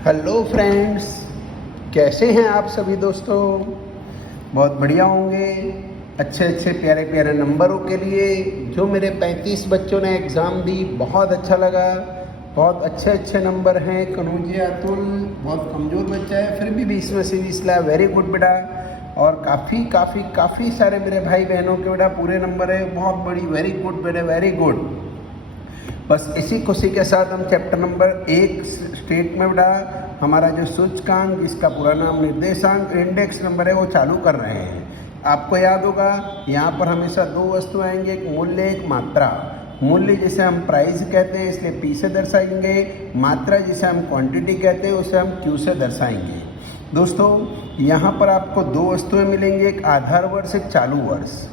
Hello friends, कैसे हैं आप सभी दोस्तों। बहुत बढ़िया होंगे। अच्छे अच्छे प्यारे प्यारे नंबरों के लिए जो मेरे 35 बच्चों ने एग्ज़ाम दी, बहुत अच्छा लगा। बहुत अच्छे अच्छे नंबर हैं। कनौजिया अतुल बहुत कमज़ोर बच्चा है, फिर भी 20 में से 20 लाया, वेरी गुड बेटा। और काफ़ी सारे मेरे भाई बहनों के बेटा पूरे नंबर है, बहुत बड़ी, वेरी गुड बेटा, वेरी गुड। बस इसी खुशी के साथ हम चैप्टर नंबर 1 स्टेट में बेटा हमारा जो सूचकांक, जिसका पूरा नाम निर्देशांक इंडेक्स नंबर है, वो चालू कर रहे हैं। आपको याद होगा यहाँ पर हमेशा दो वस्तु आएंगे, एक मूल्य एक मात्रा। मूल्य जिसे हम प्राइस कहते हैं इसलिए पी से दर्शाएंगे, मात्रा जिसे हम क्वांटिटी कहते हैं उसे हम क्यू से दर्शाएंगे। दोस्तों यहाँ पर आपको दो वस्तुएं मिलेंगी, एक आधार वर्ष एक चालू वर्ष।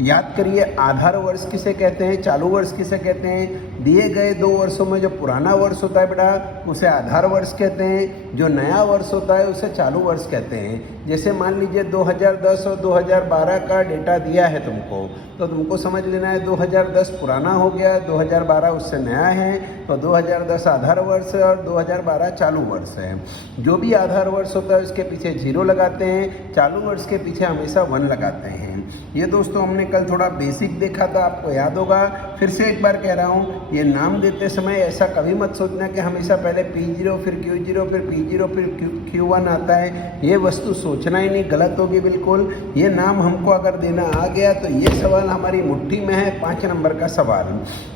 याद करिए, आधार वर्ष किसे कहते हैं, चालू वर्ष किसे कहते हैं। दिए गए 2 वर्षों में जो पुराना वर्ष होता है बेटा उसे आधार वर्ष कहते हैं, जो नया वर्ष होता है उसे चालू वर्ष कहते हैं। जैसे मान लीजिए 2010 और 2012 का डेटा दिया है तुमको, तो तुमको समझ लेना है 2010 पुराना हो गया, 2012 उससे नया है, तो 2010 आधार वर्ष है और 2012 चालू वर्ष है। जो भी आधार वर्ष होता है उसके पीछे 0 लगाते हैं, चालू वर्ष के पीछे हमेशा 1 लगाते हैं। ये दोस्तों हमने कल थोड़ा बेसिक देखा था, आपको याद होगा। फिर से एक बार कह रहा हूँ, ये नाम देते समय ऐसा कभी मत सोचना कि हमेशा पहले P0 फिर Q0 फिर P0 फिर Q1 आता है। ये वस्तु सोचना ही नहीं, गलत होगी बिल्कुल। ये नाम हमको अगर देना आ गया तो ये सवाल हमारी मुट्ठी में है, 5 नंबर का सवाल।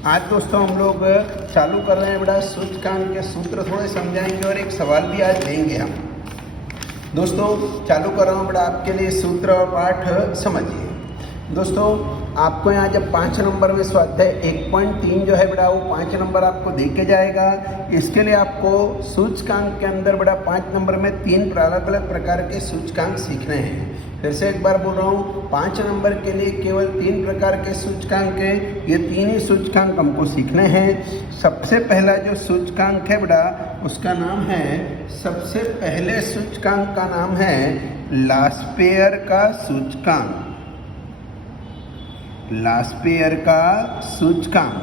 आज दोस्तों हम लोग चालू कर रहे हैं बेटा सूचकांक के सूत्र थोड़े समझाएंगे और एक सवाल भी आज लेंगे हम। दोस्तों चालू कर रहा हूँ बेटा आपके लिए सूत्र और पाठ समझिए। दोस्तों आपको यहाँ जब 5 नंबर में स्वाध्याय 1.3 जो है बेटा वो 5 नंबर आपको दे के जाएगा। इसके लिए आपको सूचकांक के अंदर बेटा 5 नंबर में 3 अलग अलग प्रकार के सूचकांक सीखने हैं। फिर से एक बार बोल रहा हूँ, 5 नंबर के लिए केवल 3 प्रकार के सूचकांक हैं। ये 3 ही सूचकांक हमको सीखने हैं। सबसे पहला जो सूचकांक है बेटा उसका नाम है, सबसे पहले सूचकांक का नाम है लास्पेयर का सूचकांक। लास्पेयर का सूचकांक।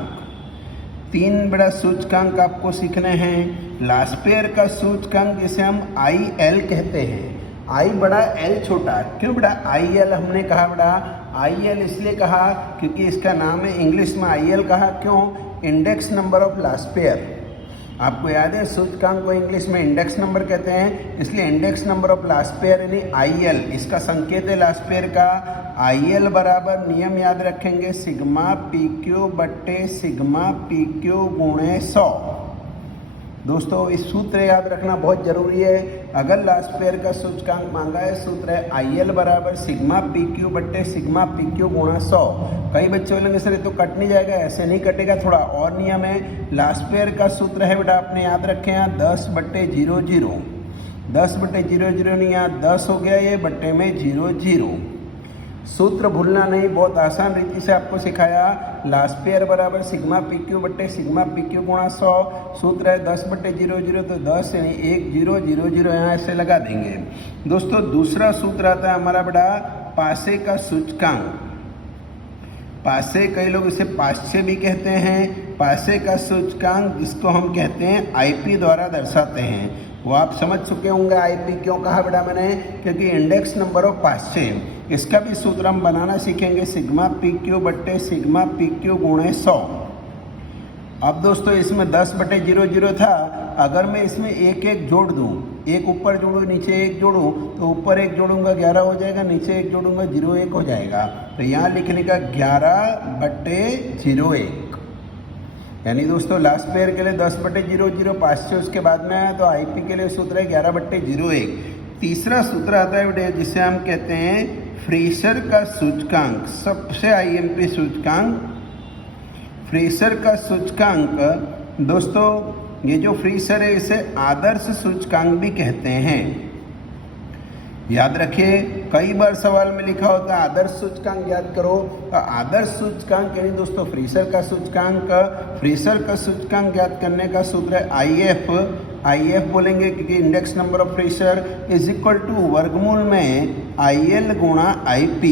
3 बड़ा सूचकांक आपको सीखने हैं। लास्पेयर का सूचकांक जिसे हम IL कहते हैं, I बड़ा L छोटा। क्यों बेटा IL हमने कहा बेटा? IL इसलिए कहा क्योंकि इसका नाम है, इंग्लिश में IL कहा। क्यों? Index number of Laspeyres. आपको याद है सूचकांक को इंग्लिश में इंडेक्स नंबर कहते हैं, इसलिए इंडेक्स नंबर ऑफ लास्पेयर यानी IL, इसका संकेत है लास्पेयर का। IL बराबर नियम याद रखेंगे, सिग्मा PQ बट्टे सिग्मा PQ गुणे 100। दोस्तों इस सूत्र याद रखना बहुत जरूरी है। अगर लास्पेयर का सूचकांक मांगा है, सूत्र है IL बराबर सिग्मा PQ बट्टे सिग्मा PQ गुणा 100। कई बच्चे बोलेंगे सर ये तो कट नहीं जाएगा, ऐसे नहीं कटेगा, थोड़ा और नियम है। लास्पेयर का सूत्र है बेटा आपने याद रखे हैं 10/00। 10/00 नहीं, यहाँ 10 हो गया, ये बट्टे में 00। सूत्र भूलना नहीं, बहुत आसान रीति से आपको सिखाया। लास्पेयर बराबर सिग्मा PQ बट्टे सिग्मा PQ गुणा 100। सूत्र है 10/00, तो 10 यानी 1000 यहाँ ऐसे लगा देंगे। दोस्तों दूसरा सूत्र आता है हमारा बेटा पासे का सूचकांक। पासे, कई लोग इसे पाश्चे भी कहते हैं। पासे का सूचकांक जिसको हम कहते हैं IP द्वारा दर्शाते हैं, वो आप समझ चुके होंगे। IP क्यों कहा बेटा मैंने? क्योंकि इंडेक्स नंबर ऑफ पाश्चे। इसका भी सूत्र हम बनाना सीखेंगे, सिग्मा PQ बट्टे सिग्मा PQ गुणे 100। अब दोस्तों इसमें 10/00 था, अगर मैं इसमें एक एक जोड़ दूं, एक ऊपर जोड़ूं नीचे एक जोड़ूं, तो ऊपर एक जोड़ूंगा 11 हो जाएगा, नीचे एक जोड़ूंगा 01 हो जाएगा। तो यहाँ लिखने का 11/01। यानी दोस्तों लास्पेयर के लिए 10/00 पाश्चे उसके बाद में आया, तो IP के लिए सूत्र है 11/01। तीसरा सूत्र आता है बेटे जिसे हम कहते हैं फ्रेशर का सूचकांक। सबसे IMP सूचकांक फ्रेशर का सूचकांक। दोस्तों ये जो फ्रेशर है इसे आदर्श सूचकांक भी कहते हैं। याद रखिए, कई बार सवाल में लिखा होता है आदर्श सूचकांक याद करो। आदर्श सूचकांक यानी दोस्तों फ्रेशर का सूचकांक। फ्रेशर का सूचकांक याद करने का सूत्र है IF बोलेंगे क्योंकि index number of fresher is equal to वर्गमूल में IL गुणा IP।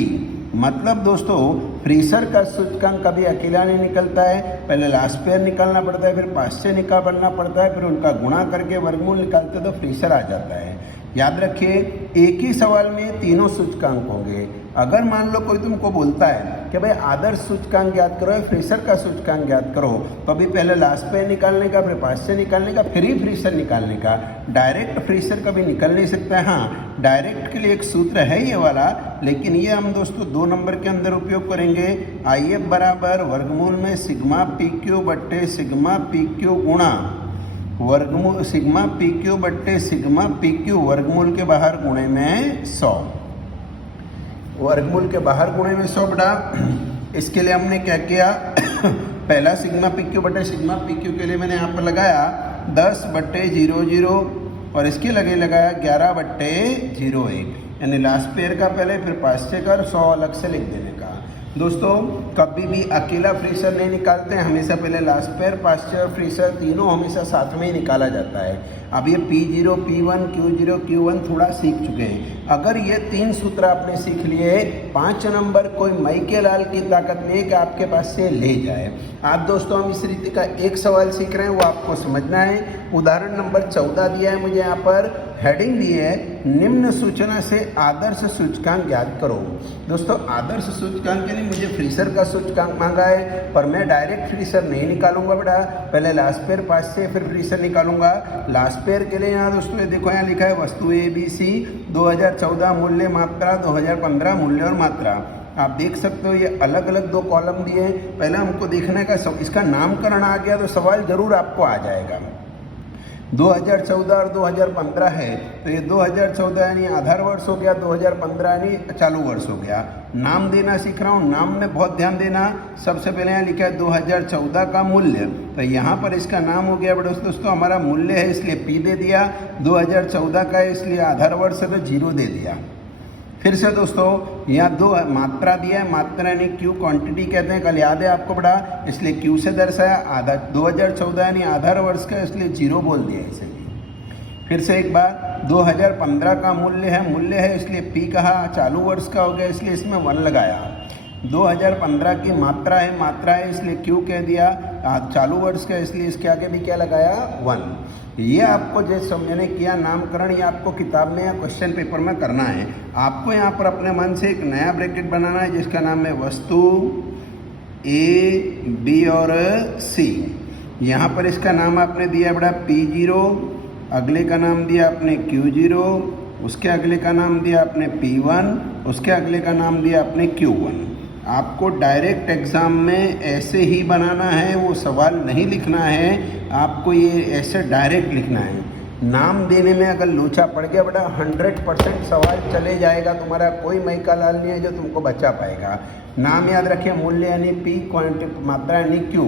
मतलब दोस्तों फ्रीसर का सूचकांक कभी अकेला नहीं निकलता है, पहले लास्ट पेयर निकालना पड़ता है, फिर 5 से निकालना पड़ता है, फिर उनका गुणा करके वर्गमूल निकालते तो फ्रीसर आ जाता है। याद रखिए एक ही सवाल में तीनों सूचकांक होंगे। अगर मान लो कोई तुमको बोलता है कि भाई आदर्श सूचकांक ज्ञात करो या फ्रीसर का सूचकांक ज्ञात करो, तो अभी पहले लास्ट पेयर निकालने का, फिर 5 से निकालने का, फिर ही फ्रीसर निकालने का। डायरेक्ट फ्रीसर कभी निकल नहीं सकता है। हाँ, डायरेक्ट के लिए एक सूत्र है ये वाला, लेकिन ये हम दोस्तों 2 नंबर के अंदर उपयोग करेंगे। IF बराबर वर्गमूल में सिग्मा PQ बट्टे सिग्मा PQ गुणा वर्गमूल सिग्मा PQ बट्टे सिग्मा PQ वर्गमूल के बाहर गुणे में 100, वर्गमूल के बाहर गुणे में 100 बटा। इसके लिए हमने क्या किया पहला सिग्मा PQ बटे सिग्मा PQ के लिए मैंने यहाँ पर लगाया 10 बट्टे 00 और इसके लगे लगाया 11 बट्टे 01, यानी लास्ट पेयर का पहले, फिर 5 से कर 100 अलग से लिख देने का। दोस्तों कभी भी अकेला फ्रीसर नहीं निकालते हैं, हमेशा पहले लास्ट पेयर, 5 से और फ्रीसर तीनों हमेशा साथ में ही निकाला जाता है। अब ये P0 P1 Q0 Q1 थोड़ा सीख चुके हैं। अगर ये 3 सूत्र आपने सीख लिए, 5 नंबर कोई मई के लाल की ताकत नहीं है कि आपके पास से ले जाए। आप दोस्तों हम इस रीति का एक सवाल सीख रहे हैं, वो आपको समझना है। उदाहरण नंबर 14 दिया है मुझे, यहाँ पर हेडिंग दी है निम्न सूचना से आदर्श सूचकांक ज्ञात करो। दोस्तों आदर्श सूचकांक के लिए मुझे फ्रीसर का सूचकांक मांगा है, पर मैं डायरेक्ट फ्रीसर नहीं निकालूंगा बेटा, पहले लास्ट पेयर 5 से फिर फ्रीसर निकालूंगा। लास्ट पेयर के लिए यहाँ दोस्तों ये देखो, यहाँ लिखा है वस्तु ABC 2014 मूल्य मात्रा 2015 मूल्य और मात्रा। आप देख सकते हो ये अलग अलग 2 कॉलम दिए हैं। पहले हमको देखना है कि इसका नामकरण आ गया तो सवाल जरूर आपको आ जाएगा। 2014 और 2015 है तो ये 2014 यानी आधार वर्ष हो गया, 2015 यानी चालू वर्ष हो गया। नाम देना सीख रहा हूँ, नाम में बहुत ध्यान देना। सबसे पहले यहाँ लिखा है 2014 का मूल्य, तो यहाँ पर इसका नाम हो गया दोस्तों हमारा मूल्य है इसलिए P दे दिया, 2014 का है इसलिए आधार वर्ष है तो 0 दे दिया। फिर से दोस्तों यहाँ 2 मात्रा दिया है, मात्रा यानी Q क्वांटिटी कहते हैं, कल याद है आपको बड़ा, इसलिए Q से दर्शाया। आधा 2014 यानी आधार वर्ष का इसलिए 0 बोल दिया इसे। फिर से एक बार 2015 का मूल्य है इसलिए P कहा, चालू वर्ष का हो गया इसलिए इसमें 1 लगाया। 2015 की मात्रा है इसलिए Q कह दिया, चालू वर्ष का इसलिए इसके आगे भी क्या लगाया 1। ये आपको जैसे मैंने किया नामकरण, ये आपको किताब में या क्वेश्चन पेपर में करना है। आपको यहाँ पर अपने मन से एक नया ब्रैकेट बनाना है जिसका नाम है वस्तु A, B और C। यहाँ पर इसका नाम आपने दिया बड़ा P0, अगले का नाम दिया आपने Q0, उसके अगले का नाम दिया आपने P1, उसके अगले का नाम दिया आपने Q1। आपको डायरेक्ट एग्ज़ाम में ऐसे ही बनाना है, वो सवाल नहीं लिखना है, आपको ये ऐसे डायरेक्ट लिखना है। नाम देने में अगर लोचा पड़ गया बेटा 100% सवाल चले जाएगा तुम्हारा, कोई मई का लाल नहीं है जो तुमको बचा पाएगा। नाम याद रखिए, मूल्य यानी P, क्वांटिटी मात्रा यानी Q,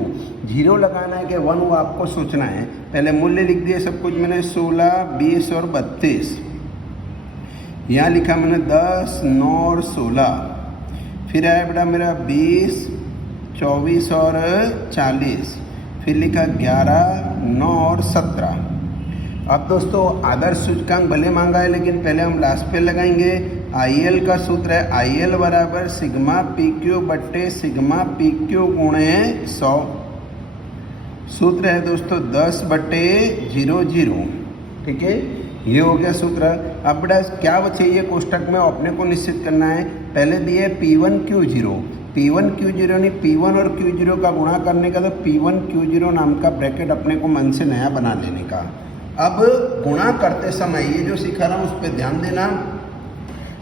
0 लगाना है कि 1 वो आपको सोचना है। पहले मूल्य लिख दिए सब कुछ मैंने 16, 20 और 32। यहाँ लिखा मैंने 10, 9 और 16। फिर आया बेटा मेरा 20, 24 और 40। फिर लिखा 11, 9 और 17। अब दोस्तों आदर्श सूचकांक भले मांगा है लेकिन पहले हम लास्ट पे लगाएंगे। IL का सूत्र है IL बराबर सिग्मा PQ बट्टे सिग्मा PQ गुणे 100। सूत्र है दोस्तों 10 बट्टे 00। ठीक है, ये हो गया सूत्र। अब बेटा क्या चाहिए कोष्टक में अपने को निश्चित करना है। पहले दिए P1 Q0, P1 Q0 यानी P1 और Q0 का गुणा करने का, तो P1 Q0 नाम का ब्रैकेट अपने को मन से नया बना लेने का। अब गुणा करते समय ये जो सिखा रहा हूँ उस पर ध्यान देना।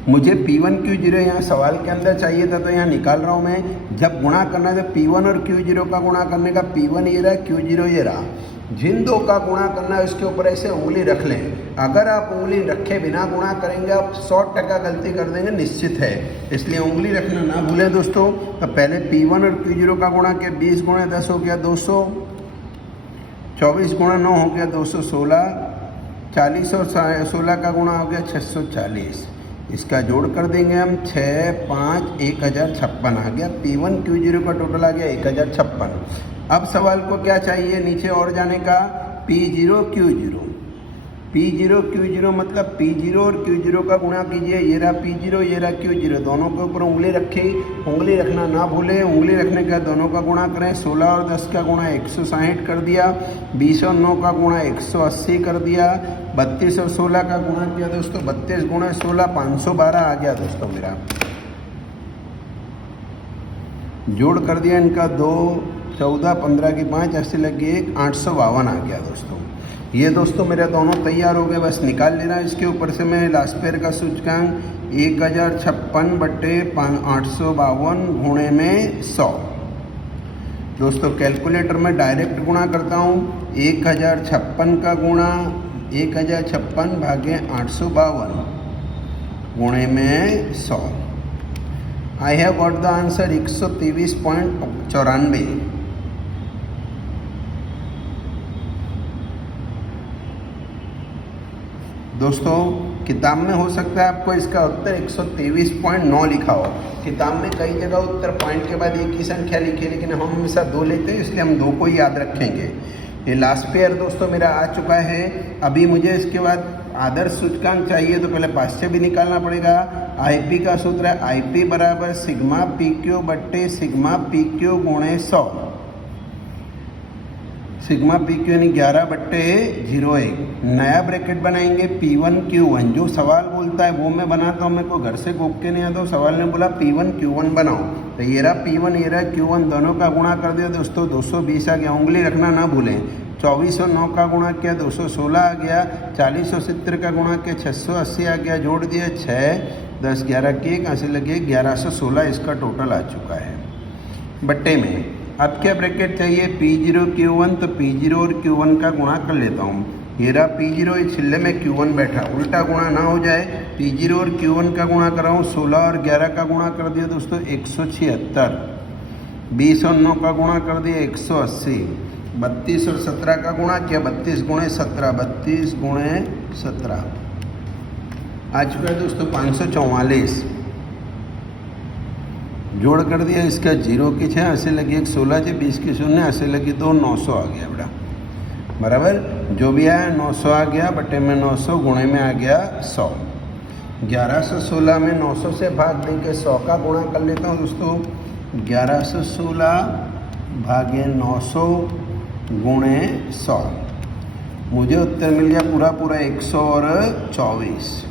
मुझे P1 Q0 यहाँ सवाल के अंदर चाहिए था तो यहाँ निकाल रहा हूँ मैं। जब गुणा करना है तो P1 और Q0 का गुणा करने का, P1 ये रहा, Q0 ये रहा, जिन 2 का गुणा करना है उसके ऊपर ऐसे उंगली रख लें। अगर आप उंगली रखे बिना गुणा करेंगे आप 100% गलती कर देंगे, निश्चित है, इसलिए उंगली रखना ना भूलें दोस्तों। तो पहले P1 और Q0 का गुणा किया, 20 गुणा 10 हो गया 200, 24 गुणा 9 हो गया 216, 40 और 16 का गुणा हो गया 640। इसका जोड़ कर देंगे हम 6, 5, 1056 आ गया। P1 Q0 का टोटल आ गया 1056। अब सवाल को क्या चाहिए नीचे और जाने का, P0 Q0। P0 Q0 मतलब P0 और Q0 का गुणा कीजिए। ये रहा P0, ये रहा Q0, दोनों के ऊपर उंगली रखी, उंगली रखना ना भूलें। उंगली रखने के बाद दोनों का गुणा करें। 16 और 10 का गुणा 160 कर दिया। 20 और 9 का गुणा 180 कर दिया। 32 और 16 का गुणा किया दोस्तों, 32 गुणा 16 512 आ गया दोस्तों मेरा। जोड़ कर दिया इनका 2, 14, 15 की 5 ऐसे लगी 1, 852 आ गया दोस्तों। ये दोस्तों मेरे दोनों तैयार हो गए, बस निकाल लेना। इसके ऊपर से मैं लास्ट पेयर का सूचकांक 1056 बट्टे 852 गुणे में 100। दोस्तों कैलकुलेटर में डायरेक्ट गुणा करता हूँ। 1056 का गुणा 1056 भागे 852 गुणे में 100। I have got the answer 123.94। दोस्तों किताब में हो सकता है आपको इसका उत्तर 123.9 लिखा हो। किताब में कई जगह उत्तर पॉइंट के बाद एक ही संख्या लिखी है, लेकिन हम हमेशा 2 लेते हैं, इसलिए हम 2 को ही याद रखेंगे। ये लास्ट पेयर दोस्तों मेरा आ चुका है। अभी मुझे इसके बाद आदर्श सूचकांक चाहिए, तो पहले पाश्चय भी निकालना पड़ेगा। आईपी का सूत्र है आईपी बराबर सिग्मा पी क्यू बट्टे सिग्मा पी क्यू गुणे 100। सिग्मा पी क्यू यानी 11 बट्टे 01। नया ब्रैकेट बनाएंगे P1 Q1। जो सवाल बोलता है वो मैं बनाता हूँ, मेरे को घर से गोप के नहीं आता हूँ। सवाल ने बोला P1 Q1 बनाओ, तो ये रहा P1 ये रहा Q1, दोनों का गुणा कर दिया दोस्तों 220 आ गया। उंगली रखना ना भूलें। 24 और 9 का गुणा किया 216 आ गया। 40 और 70 का गुणा किया 680 आ गया। जोड़ दिया 6, 10, 11 की 1 ऐसे लगे 1116 इसका टोटल आ चुका है बट्टे में। अब क्या ब्रैकेट चाहिए P0 Q1, तो P0 और Q1 का गुणा कर लेता हूँ। ये रहा P0, इस छिल्ले में Q1 बैठा, उल्टा गुणा ना हो जाए। P0 और Q1 का गुणा कर रहा हूँ। 16 और 11 का गुणा कर दिया दोस्तों 176। 20 और 9 का गुणा कर दिया 180। 32 और 17 का गुणा किया 32 गुणे 17, 32 गुणे 17 आ चुका है दोस्तों 544। जोड़ कर दिया इसका 0 की 6 ऐसे लगी 1, 16 से 20 की 0 ऐसे लगी 2, 900 आ गया बेटा बराबर। जो भी आया 900 आ गया बटे में 900 गुणे में आ गया 100। 1116 में 900 से भाग दे के 100 का गुणा कर लेता हूँ दोस्तों। 1116 भागे 900 गुणे 100, मुझे उत्तर मिल गया पूरा 124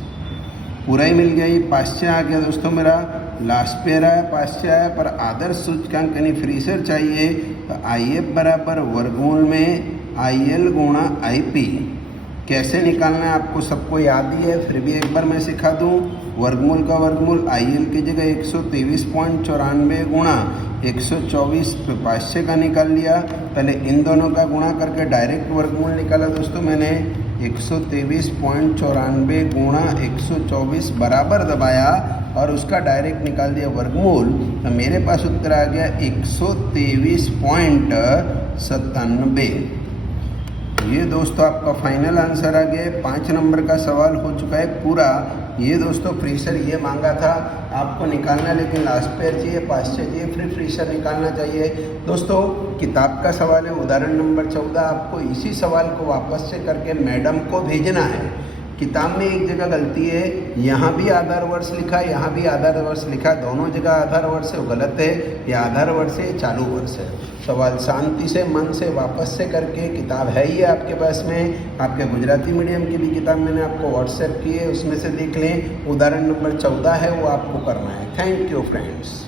पूरा ही मिल गया। ये पाश्चय आ गया दोस्तों मेरा। लास्ट पेयर आया, पाश्चय आया, पर आदर्श सूचकांक यानी फ्रीसर चाहिए, तो IF बराबर वर्गमूल में IL गुणा IP। कैसे निकालना है आपको सबको याद ही है, फिर भी एक बार मैं सिखा दूं। वर्गमूल का वर्गमूल IL की जगह 123.94 गुणा 124 पाश्चय का निकाल लिया। पहले इन दोनों का गुणा करके डायरेक्ट वर्गमूल निकाला दोस्तों मैंने। 123.94 गुणा 124 बराबर दबाया और उसका डायरेक्ट निकाल दिया वर्गमूल, तो मेरे पास उत्तर आ गया 123.97। ये दोस्तों आपका फाइनल आंसर आ गया। 5 नंबर का सवाल हो चुका है पूरा। ये दोस्तों फ्रीसर ये मांगा था आपको निकालना, लेकिन लास्ट पेयर चाहिए, पाश्चय चाहिए, फिर फ्रीसर निकालना चाहिए। दोस्तों किताब का सवाल है उदाहरण नंबर 14। आपको इसी सवाल को वापस से करके मैडम को भेजना है। किताब में एक जगह गलती है, यहाँ भी आधार वर्ष लिखा है, यहाँ भी आधार वर्ष लिखा है, दोनों जगह आधार वर्ष है, वो गलत है। ये आधार वर्ष है, चालू वर्ष है। सवाल शांति से मन से वापस से करके, किताब है ही आपके पास में, आपके गुजराती मीडियम की भी किताब मैंने आपको व्हाट्सएप की है, उसमें से देख लें। उदाहरण नंबर 14 है, वो आपको करना है। Thank you friends.